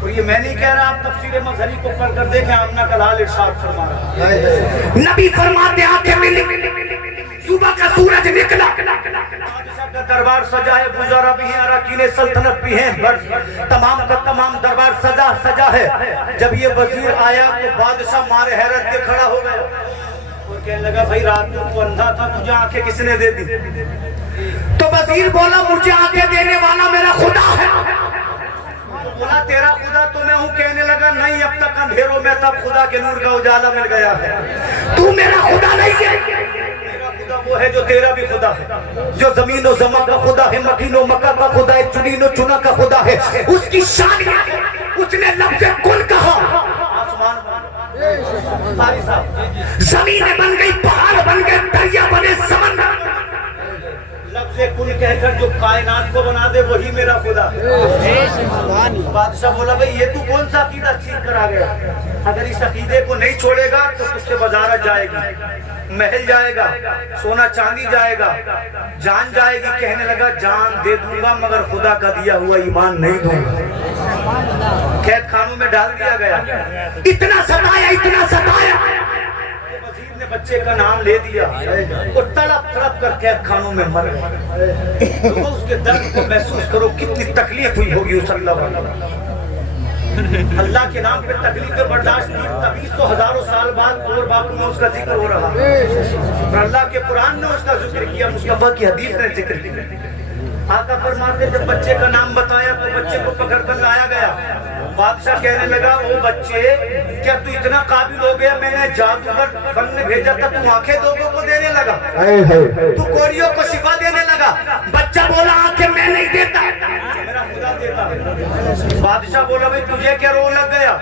और ये मैं नहीं कह रहा, आप तफसीर मज़हरी को पढ़ कर देखें, आमना का लाल इरशाद फरमा रहा है। नबी फरमाते आंखें मिली, सुबह का सूरज निकला, बादशाह का दरबार सजा है, गुजारा भी है, अरकान सल्तनत भी है, तमाम का तमाम दरबार सजा है। जब ये वजीर आया तो बादशाह मारे हैरत के खड़ा हो गया और कहने लगा भाई रात को अंधा था, तुझे आंखें किसने दे दी? तो वजीर बोला मुझे आंखें देने वाला मेरा खुदा है। तो बोला तेरा खुदा तो मैं हूँ। कहने लगा नहीं, अब तक अंधेरों में तब खुदा के नूर का उजाला मिल गया है। तू मेरा खुदा नहीं है, मेरा खुदा वो है जो तेरा भी खुदा है, जो जमीन और जमा का खुदा है, मकीन और मक्का का खुदा है, चुनीन और चुना का खुदा है। उसकी शान है, उसने लफ्ज़ कुल कहा, आसमान जमीनें बन गई, पहाड़ बन गए, दरिया बने, समंदर। लफ्ज़ कुल कहकर जो कायनात को बना दे वही मेरा खुदा है। बादशाह बोला भाई ये तू कौन सा अकीदा सीख कर आ गया? अगर इस अकीदे को नहीं छोड़ेगा तो तुझसे बाजारत जाएगी, महल जाएगा, सोना चांदी जाएगा, जान जाएगी। कहने लगा जान दे दूंगा मगर खुदा का दिया हुआ ईमान नहीं दूंगा। कैद खानों में डाल दिया गया। इतना सताया, इतना सताया, वजीर ने बच्चे का नाम ले दिया और तड़प तड़प कर कैद खानों में मर गए। तो उसके दर्द को महसूस करो, कितनी तकलीफ हुई होगी उस अल्लाह वाले। अल्लाह के नाम पे तकलीफें बर्दाश्त की, तभी तो हजारों साल बाद और बापू में उसका जिक्र हो रहा और अल्लाह के कुरान ने उसका जिक्र किया, मुस्तफा की हदीस ने जिक्र किया। आका फरमाते जब बच्चे का नाम बताया तो बच्चे को पकड़ कर लाया गया। बादशाह कहने लगा, ओ बच्चे क्या तू इतना काबिल हो गया, मैंने जादूगर बनने भेजा था, तू आंखें लोगों को देने लगा, तू कोड़ियों को शिफा देने लगा। बच्चा बोला आंखें मैं नहीं देता, मेरा खुदा देता। बादशाह बोला भाई तुझे क्या रो लग गया?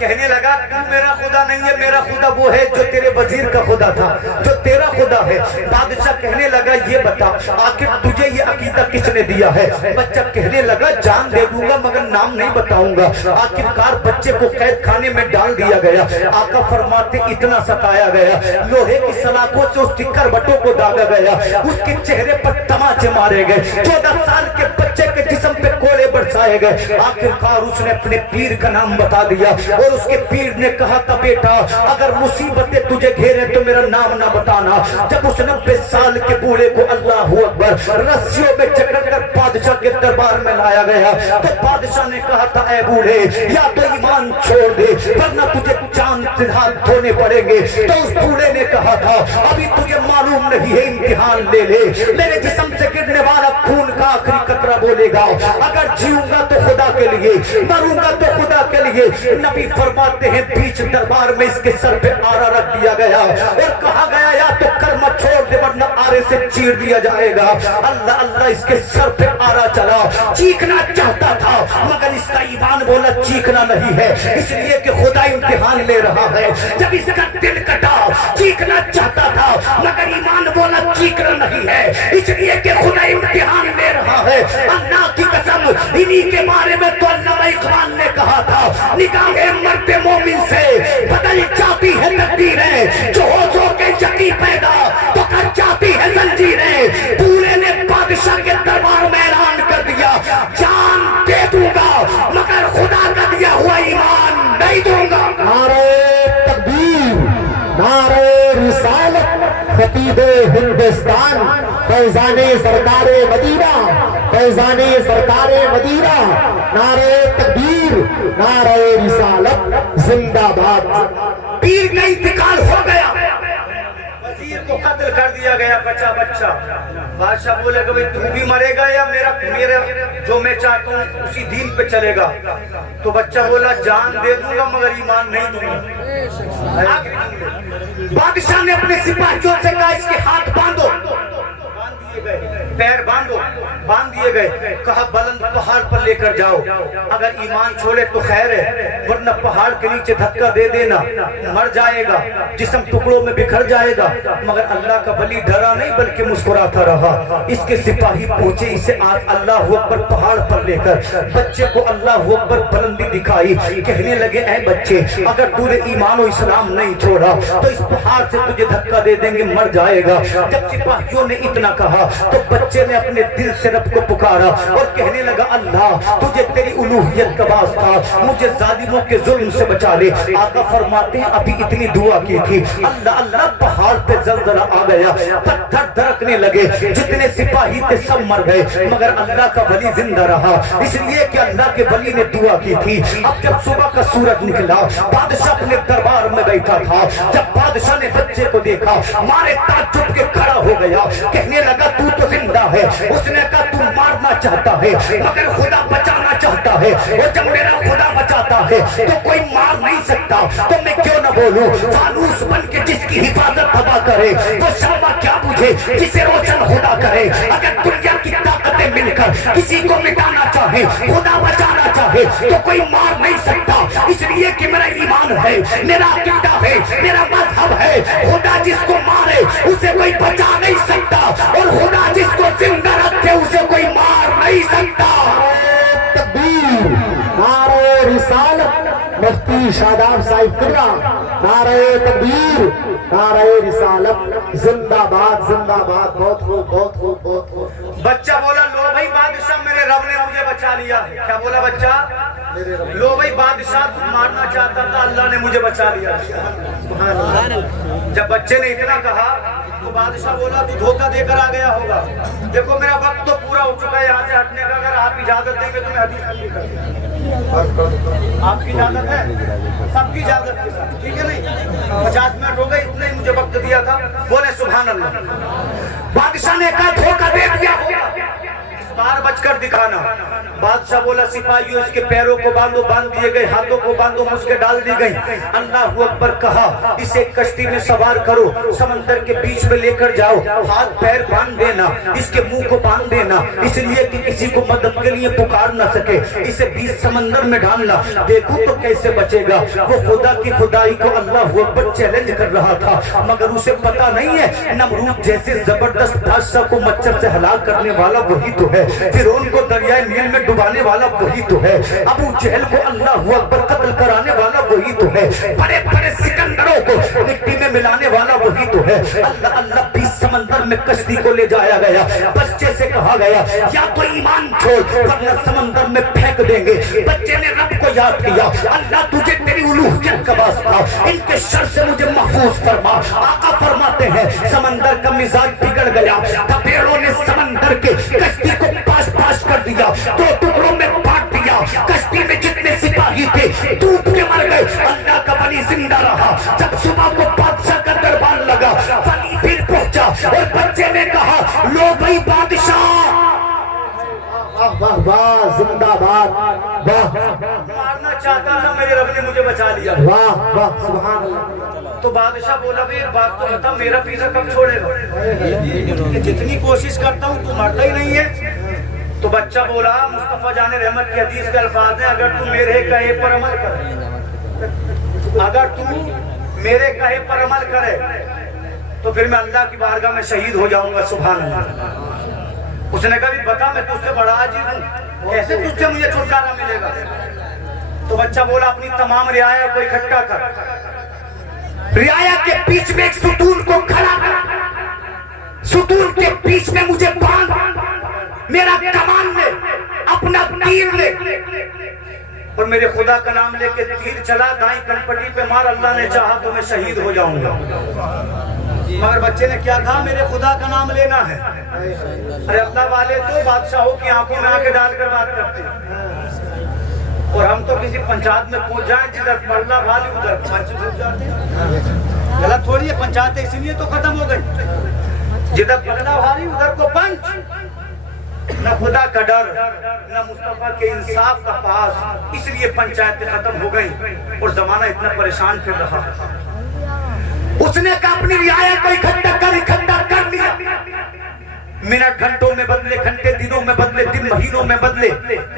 कहने लगा तू मेरा खुदा नहीं है, मेरा खुदा वो है जो तेरे वजीर का खुदा था, जो तेरा खुदा है। बादशाह कहने लगा ये बता आखिर तुझे ये अकीदा किसने दिया है? बच्चा कहने लगा जान दे दूंगा मगर नाम नहीं बताऊंगा। आखिरकार बच्चे को कैद खाने में डाल दिया गया। आका फरमाते इतना सताया गया, लोहे की सलाखों से उसकी करवटों को दागा गया, उसके चेहरे पर तमाचे मारे गए, 14 साल के बच्चे के जिस्म पे कोड़े बरसाए गए। आखिरकार उसने अपने पीर का नाम बता दिया और उसके पीर ने कहा था बेटा अगर मुसीबतें तुझे घेरे तो मेरा नाम ना बताना। जब उस 90 साल के बूढ़े को अल्लाह अकबर रस्सियों में जकड़कर बादशाह के दरबार में लाया गया तो बादशाह ने कहा था ऐ बूढ़े या तो ईमान छोड़ दे वरना तुझे चांद से हाथ धोने पड़ेंगे। तो उस बूढ़े ने कहा था अभी तुझे मालूम नहीं है, इम्तिहान ले ले, मेरे जिस्म से गिरने वाला खून का आखिरी कतरा बोलेगा अगर जीऊंगा तो खुदा के लिए, मरूंगा तो खुदा के लिए। नबी फरमाते हैं बीच दरबार में इसके सर पे आरा रख दिया गया और कहा गया या तो कलमा छोड़ दे वरना आरे से चीर दिया जाएगा। अल्लाह अल्लाह इसके सर पे आरा चला, चीखना चाहता था मगर इसका ईमान बोला चीखना नहीं है, इसलिए कि खुदा इम्तिहान ले रहा है। जब इसका दिल कटा चीखना चाहता था मगर ईमान बोला चीखना नहीं है, इसलिए कि खुदा इम्तिहान ले रहा है। अल्लाह की कसम इन्हीं के बारे में तो अल्लामा इकबाल ने कहा था निगाहें मर्दे मोमिन से बदल जाती है तकदीरें, जो हो के यकी पैदा तो कर जाती है जंजीरें। बूढ़े ने बादशाह के दरबार में ऐलान कर दिया जान दे दूंगा मगर खुदा का दिया हुआ ईमान नहीं दूंगा। नारे तकबीर, नारे रिसालत, खतीबे हिंदुस्तान, फैजाने सरकारे मदीना, फैजाने सरकारे मदीना, नारे तकबीर, नारे रिसालत जिंदाबाद। पीर का इंतकाल हो गया, वजीर को कत्ल कर दिया गया बच्चा बच्चा। बादशाह बोले कि भाई तू भी मरेगा या मेरा जो मैं चाहता हूँ उसी दीन पे चलेगा। तो बच्चा बोला जान दे दूंगा मगर ईमान नहीं दूंगा। बादशाह ने अपने सिपाहियों से कहा इसके हाथ बांधो, पैर बांधो, बांध दिए गए। कहा बुलंद पहाड़ पर लेकर जाओ, अगर ईमान छोड़े तो खैर है वरना पहाड़ के नीचे धक्का दे देना, मर जाएगा, जिस्म टुकड़ों में बिखर जाएगा। मगर अल्लाह का वली डरा नहीं बल्कि मुस्कुराता रहा। इसके सिपाही पहुंचे, इसे आज अल्लाह अकबर पहाड़ पर लेकर बच्चे को अल्लाह अकबर बुलंदी दिखाई। कहने लगे ऐ बच्चे अगर तूने ईमान और इस्लाम नहीं छोड़ा तो इस पहाड़ से तुझे धक्का दे देंगे, मर जाएगा। जब सिपाहियों ने इतना कहा तो बच्चे ने अपने दिल से रब को पुकारा और कहने लगा अल्लाह तुझे तेरी उलूहियत का वास्ता मुझे जालिमों के जुल्म से बचा ले। आका फरमाते हैं अभी इतनी दुआ की थी अल्लाह अल्लाह पहाड़ पे जलजला आ गया, पत्थर दरकने लगे, जितने सिपाही थे सब मर गए मगर अल्लाह का वली जिंदा रहा, इसलिए कि अल्लाह के वली ने दुआ की थी। अब जब सुबह का सूरज निकला बादशाह अपने दरबार में बैठा था, जब बादशाह ने बच्चे को देखा मारे ताज्जुब के खड़ा हो गया, कहने लगा तू तो जिंदा है। उसने कहा तू मारना चाहता है मगर खुदा बचाना चाहता है, और जब मेरा खुदा बचाता है तो कोई मार नहीं सकता, तो मैं क्यों न बोलूं फानूस बन के जिसकी हिफाजत हवा करे वो शम्मा क्या बुझे जिसे रोशन खुदा करे। अगर दुनिया की ताकतें मिलकर किसी को मिटाना चाहे खुदा बचाना चाहे तो कोई मार नहीं सकता, इसलिए कि मेरा ईमान है, मेरा अकीदा है, मेरा मजहब है। खुदा जिसको मारे उसे कोई बचा नहीं सकता और खुदा जिसको जिंदा रखे उसे कोई मार नहीं सकता। तकबीर, नारे रिसालत, मुफ्ती शादाब साहिब किबला, नारे तकबीर, नारे रिसालत जिंदाबाद जिंदाबाद। बहुत खूब बहुत खूब बहुत खूब। बच्चा बोला लो भाई बादशाह मेरे रब ने मुझे बचा लिया। क्या बोला बच्चा? लो भाई बादशाह मारना चाहता था अल्लाह ने मुझे बचा लिया। जब बच्चे ने इतना कहा तो बादशाह बोला तू धोखा देकर आ गया होगा। देखो मेरा वक्त तो पूरा हो चुका है यहाँ से हटने का, अगर आप इजाजत देंगे तो मैं हदीस हल कर दूंगा। आपकी इजाजत है? सबकी इजाजत है सर, ठीक है नहीं? 50 मिनट हो गए, इतने ही मुझे वक्त दिया था। बोले सुभान अल्लाह। बादशाह ने कहा धोखा दे दिया होगा, इस बार बचकर दिखाना। बादशाह बोला सिपाहियों इसके पैरों को बांधो, बांध दिए गए, हाथों को बांधो, मुझके डाल दी गई। अल्लाह अकबर कहा इसे कश्ती में सवार करो, समंदर के बीच में लेकर जाओ, हाथ पैर बांध देना, इसके मुंह को बांध देना, इसलिए कि किसी को मदद के लिए पुकार न सके, इसे बीच समंदर में डालना, देखो तो कैसे बचेगा। वो खुदा की खुदाई को अल्लाह अकबर चैलेंज कर रहा था, मगर उसे पता नहीं है नमरूद जैसे जबरदस्त बादशाह को मच्छर से हलाक करने वाला वही तो है, फिरौन को दरियाए नील में डुबाने वाला वही तो है, अबू जहल को अल्लाह अकबर कत्ल कराने वाला वही तो है, बड़े बड़े सिकंदरों को मिट्टी में मिलाने वाला वही तो है। अल्लाह अल्लाह बीच समंदर में कश्ती को ले जाया गया, बच्चे से कहा गया या तो ईमान छोड़ वरना समंदर में फेंक देंगे। बच्चे ने रब को याद किया, अल्लाह तुझे तेरी उलूहियत का वास्ता इनके शर से मुझे महफूज फरमा। आका फरमाते हैं समंदर का मिजाज बिगड़ गया, तपेड़ों ने समंदर के कश्ती को पास पास कर दिया, दो टुकड़ों में बांट दिया, कश्ती में जितने सिपाही थे डूब के मर गए, अल्लाह का वली जिंदा रहा। जब सुबह को बादशाह का दरबार लगा, वली फिर पहुंचा और बच्चे ने कहा लो भाई बादशाह। वाह वाह जिंदाबाद, वाह मारना चाहता था, मेरे रब ने मुझे बचा लिया। वाह वाह सुभान अल्लाह। तो बादशाह बोला भाई एक बात तो बता, मेरा पीछा कब छोड़ेगा? कि जितनी कोशिश करता हूँ तू मरता ही नहीं है। तो बच्चा बोला मुस्तफा जाने रहमत की हदीस के अल्फाज हैं, अगर तू मेरे कहे पर अमल करे, अगर तू मेरे कहे पर अमल करे तो फिर मैं अल्लाह की बारगाह में शहीद हो जाऊंगा। सुभान अल्लाह। उसने कहा भी बता मैं तुझसे बड़ा आजिज़ हूँ, कैसे तुझसे मुझे छुटकारा मिलेगा? तो बच्चा बोला अपनी तमाम रियाया को इकट्ठा कर, रियाया के बीच में एक सुतून को खड़ा कर, सुतून के बीच में मुझे बांध, मेरा कमान ले, अपना तीर ले और मेरे खुदा का नाम लेके तीर चला, दाई कनपटी पे मार, अल्लाह ने चाहा तो मैं शहीद हो जाऊंगा। मगर बच्चे ने क्या कहा मेरे खुदा का नाम लेना है। अरे अल्लाह वाले तो बादशाहों की आंखों में आंखें डालकर बात करते हैं, और हम तो किसी पंचायत में पहुंच जाए जिधर पल्ला भाली उधर पंच घुस जाते हैं। गलत थोड़ी है, पंचायत इसीलिए तो खत्म हो गई, जिधर पल्ला भारी उधर को पंच। न खुदा का डर, न मुस्तफा के इंसाफ का पास, इसलिए पंचायतें खत्म हो गई और जमाना इतना परेशान फिर रहा। उसने कहा अपनी रियाया को इकट्ठा कर लिया। मिनट घंटों में बदले, घंटे दिनों में बदले, दिन महीनों में बदले।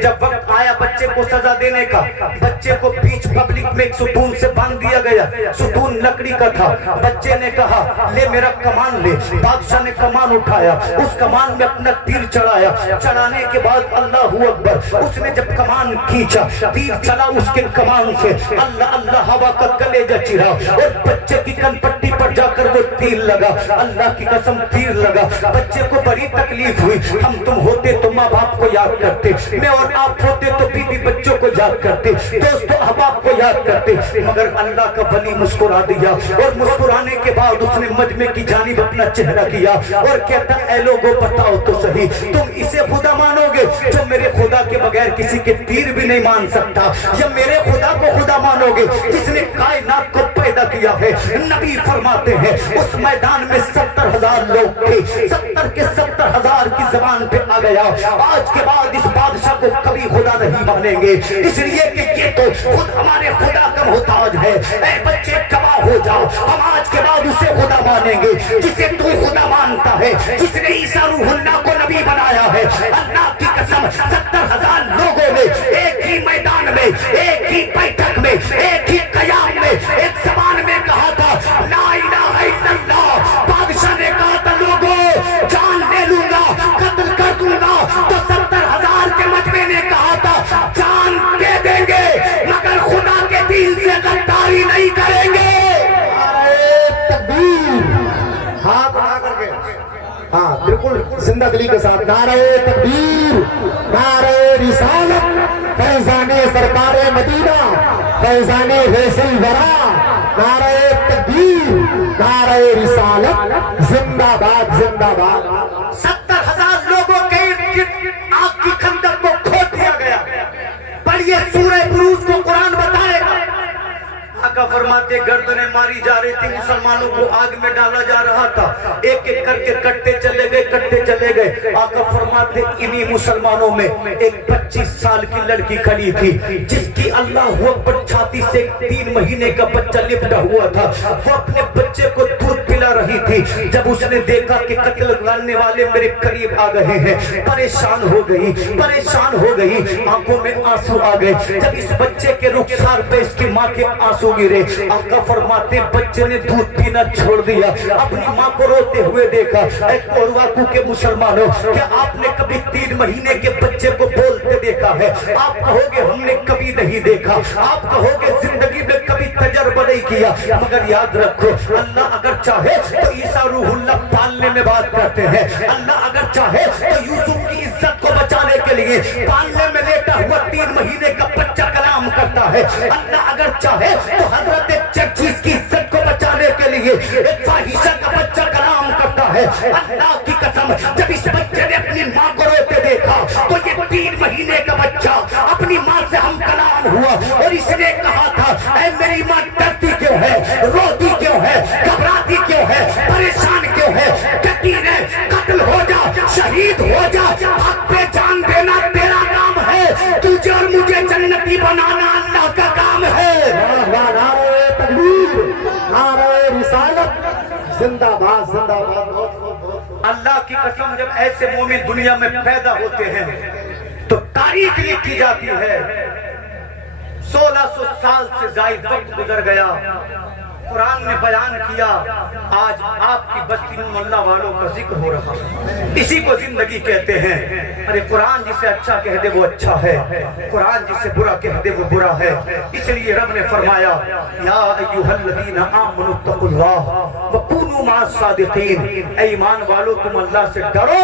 जब वक्त आया बच्चे को सजा देने का, बच्चे को बीच पब्लिक में एक सुतून से बांध दिया गया। सुतून लकड़ी का था। बच्चे ने कहा ले मेरा कमान ले। बादशाह ने कमान उठाया, उस कमान में अपना तीर चढ़ाया। चढ़ाने के बाद अल्लाह अकबर, उसने जब कमान खींचा, तीर चला उसके कमान से, अल्लाह अल्लाह हवा का कलेजा चिरा और बच्चे की कनपट्टी पर जाकर वो तीर लगा। अल्लाह की कसम तीर लगा। बच्चे को बड़ी तकलीफ हुई। हम तुम होते तो माँ बाप को याद करते, मैं और आप होते तो बीवी बच्चों को याद करते, दोस्तों अहबाब को याद करते, मगर अल्लाह का वली मुस्कुरा दिया। और मुस्कुराने के बाद उसने मजमे की जानिब अपना चेहरा किया और कहता ऐ लोगों बताओ तो सही, तुम इसे खुदा मानोगे जो मेरे खुदा के बगैर किसी के तीर भी नहीं मान सकता, या मेरे खुदा को खुदा मानोगे जिसने कायनात को पैदा किया है? नबी फरमाते हैं उस मैदान में 70,000 लोग थे, 70 के 70,000 की जबान पे आ गया आज के बाद इस बादशाह को कभी खुदा नहीं मानेंगे, इसलिए कि ये तो खुद हमारे खुदा का मोहताज है। ऐ बच्चे गवाह हो जाओ, हम आज के बाद उसे खुदा मानेंगे जिसे तू खुदा मानता है, जिसने ईसा रूहुल्लाह को नबी बनाया है। अल्लाह की कसम 70,000 लोगों ने एक ही मैदान में, एक ही बैठक में, एक ही कयाम में, एक जबान में कहा था ला इलाहा इल्लल्लाह। बादशाह ने कहा था लोगों जान ले लूंगा, कत्ल कर दूंगा, तो 70,000 के मजमे ने कहा था जान दे देंगे मगर खुदा के दीन से गद्दारी नहीं करेंगे। हाथ उठा करके, हाँ बिल्कुल जिंदा दिली के साथ नारे तकबीर, नारे रिसालत, फैजाने सरकारे मदीना, फैजाने वैसल वरा, नारे तकबीर। تکبیر نعرہ رسالت زندہ باد زندہ باد 70,000 لوگوں کے ارد گرد آگ کی خندق کو کھود دیا گیا. پڑھیے سورہ بروج کو قرآن بتائے گا. آقا فرماتے گردنیں ماری جا رہی تھی, مسلمانوں کو آگ میں ڈالا جا رہا تھا, ایک ایک کر کے کٹتے چلے گئے. آقا فرماتے انہی مسلمانوں میں ایک 25 سال کی لڑکی کھڑی تھی جس کی اللہ اکبر چھاتی سے 3 مہینے کا بچہ لپٹا ہوا تھا. وہ اپنے بچے کو دودھ پلا رہی تھی. جب اس نے دیکھا کہ قتل کرنے والے میرے قریب آ گئے ہیں, پریشان ہو گئی, آنکھوں میں آنسو آ گئے. جب اس بچے کے رخسار پہ اس کی ماں کے آنسو گرے, آقا فرماتے بچے نے دودھ پینا چھوڑ دیا, اپنی ماں کو روتے ہوئے دیکھا. اے کورواکو کے مسلمانوں, کیا آپ نے کبھی 3 مہینے کے بچے کو بولتے دیکھا ہے؟ آپ کہو گے ہم نے کبھی نہیں دیکھا, آپ کہو گے زندگی میں کبھی تجربہ نہیں کیا. مگر یاد رکھو, اللہ اگر چاہے تو عیسیٰ روح اللہ پالنے میں بات کرتے ہیں. اللہ اگر چاہے تو یوسف کی عزت کو بچانے کے لیے پالنے میں لیٹا ہوا 3 مہینے کا بچہ کلام کرتا ہے. اللہ اگر چاہے تو حضرت چرچیز کی عزت کو بچانے کے لیے ایک فاحشہ کا بچہ کلام کرتا ہے. اللہ کی قسم, جب اس بچے نے اپنی ماں کو روتے دیکھا تو یہ 3 مہینے کا بچہ اپنی ماں سے ہم کلام ہوا اور اس نے کہا تھا, اے میری ماں ڈرتی کیوں ہے, روتی کیوں ہے, گھبراتی کیوں ہے, پریشان کیوں ہے, کہتی ہے قتل ہو جا, شہید ہو جا, حق پہ جان دینا تیرا کام ہے, تجھے اور مجھے جنتی بنانا اللہ کا کام ہے. نعرہ تکبیر نعرہ رسالت زندہ باد زندہ باد. اللہ کی قسم, جب ایسے مومن دنیا میں پیدا ہوتے ہیں تو تاریخ لکھی جاتی ہے. 1600 سال سے زائد وقت گزر گیا, قرآن نے بیان کیا, آج آپ کی بستی میں اللہ والوں کا ذکر ہو رہا ہے. اسی کو زندگی کہتے ہیں. ارے قرآن جسے اچھا کہہ دے وہ اچھا ہے, قرآن جسے برا کہہ دے وہ برا ہے. اس لیے رب نے فرمایا, یا ایھا الذین آمنوا اتقوا اللہ وکونوا مع الصادقین, اے ایمان والو تم اللہ سے ڈرو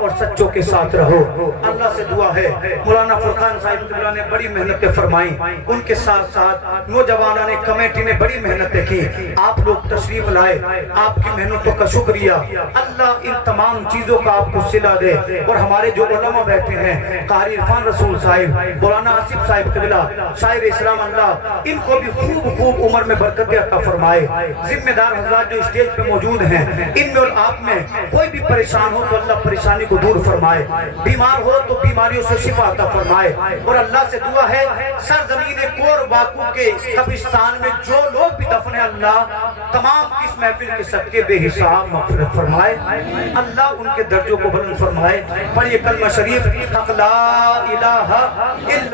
اور سچوں کے ساتھ رہو. اللہ سے دعا ہے, مولانا فرقان صاحب اللہ نے بڑی محنتیں فرمائیں, ان کے ساتھ ساتھ نوجوانوں نے کمیٹی نے بڑی محنتیں کی. آپ لوگ تشریف لائے, آپ کی محنتوں کا شکریہ. اللہ ان تمام چیزوں کا آپ کو صلہ دے. اور ہمارے جو علماء بیٹھے ہیں, قاری عرفان رسول صاحب, مولانا آصف صاحب قبلہ, شاعر اسلام, اللہ ان کو بھی خوب عمر میں برکت عطا فرمائے. ذمہ دار حضرات جو اسٹیج پہ موجود ہیں, ان میں اور آپ میں کوئی بھی پریشان ہو تو اللہ پریشانی کو دور فرمائے, بیمار ہو تو بیماریوں سے شفا عطا فرمائے. اور اللہ سے دعا ہے سرزمین کورواکو کے قبرستان میں جو لوگ بھی دفن ہیں, اللہ تمام اس محفل کے صدقے بے حساب مغفرت فرمائے. اللہ ان کے درجوں کو بلند فرمائے. پڑھیے کلمہ شریف, حق لا الہ الا